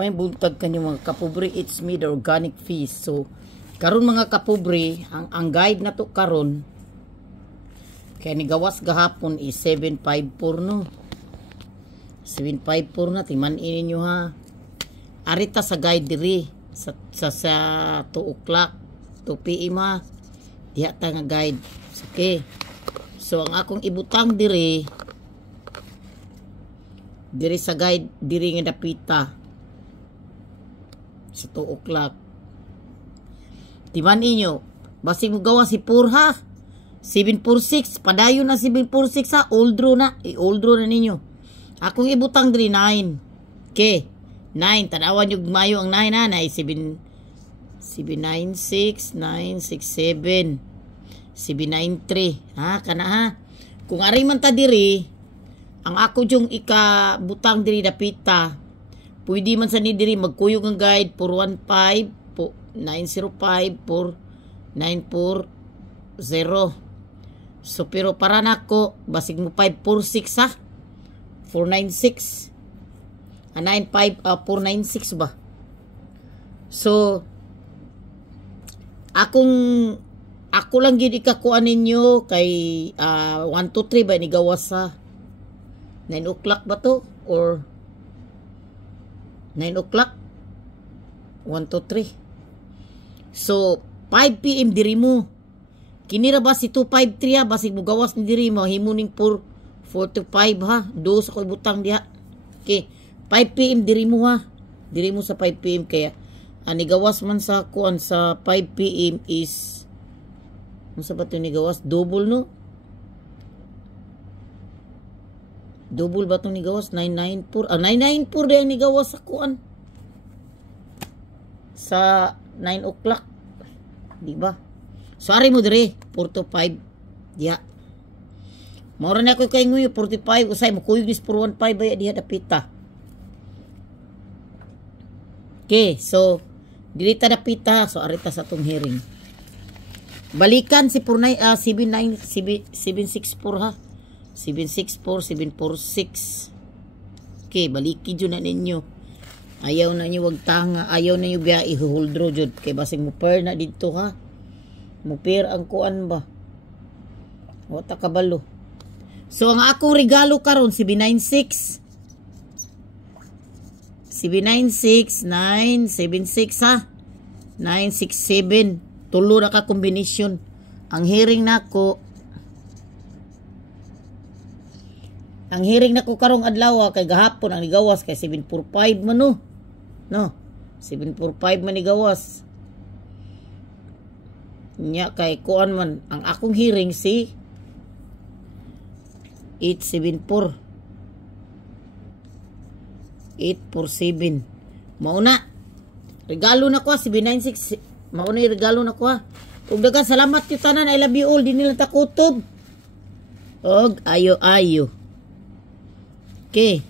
May buntag kanyo mga kapobre, it's me the organic fish. So karon mga kapobre, ang guide na to karon kaya ni gawas gahapon is 754 no. 754 na timan ninyo ha. Arita sa guide diri sa 2 o'clock 2 PM ha. Diha ta nga guide. Okay. So ang akong ibutang diri sa guide diri nga dapita sa 2 o'clock. Timan inyo, basig mo gawa si Purha 746, padayon na 746 ha, old draw na, i-old draw na ninyo. Akong ibutang diri 9. Okay, 9, tanawan yung mayo ang 9 ha, na 796, 967, 793, ha, kana ha. Kung ari man ta diri, ang ako yung ikabutang diri dapita, pwede man sa ni diri magkuyog ang guide 415, 905, 4940. So pero para nako basig mo 546 ha. 496. 496 ba? So ako lang gid ikakuan ninyo kay 1 2 3 ba ni gawas sa 9 o'clock ba to or 9 o'clock 1 2 3. So 5 PM diri mo. Kinira ba si 253 ha, basig mo gawas ni diri mo himuning 4 to 5 ha. Do sa koy butang diha. Okay. 5 PM diri mo ha. Diri mo sa 5 PM kaya ani gawas man sa kuan sa 5 PM is unsa ba to ni gawas? Double no? Double ba to ni gawas? 994. 994 din ni gawas sa kuan. Sa 9 o'clock. Di ba? Sorry mo dire, 4 to 5. Diya. Mora na ako kay nguyo 45 usay mo kuyog dis 415 baya diha dapita. Okay, so dili ta dapita, so arita sa tong hearing. Balikan si 764 ha. 764, 746. Okay, baliki jud na ninyo. Ayaw na nyo wag tanga, ayaw na nyo biya i-hold draw jud kay basig mo pair na dito ha. Mo pair ang kuan ba. Wata kabalo. So ang akong regalo karon 796. 796 976 ha. 967 tulo na ka kombinasyon. Ang hearing nako karong adlaw kay gahapon ang nigawas kay 745 man no. No. 745 man nigawas. Nya kay kuan man ang akong hearing si 874 847 mauna regalo na ko 796 mauna regalo na ko ug daghang salamat yung tanan. I love you all di nila takutob og ayo okay.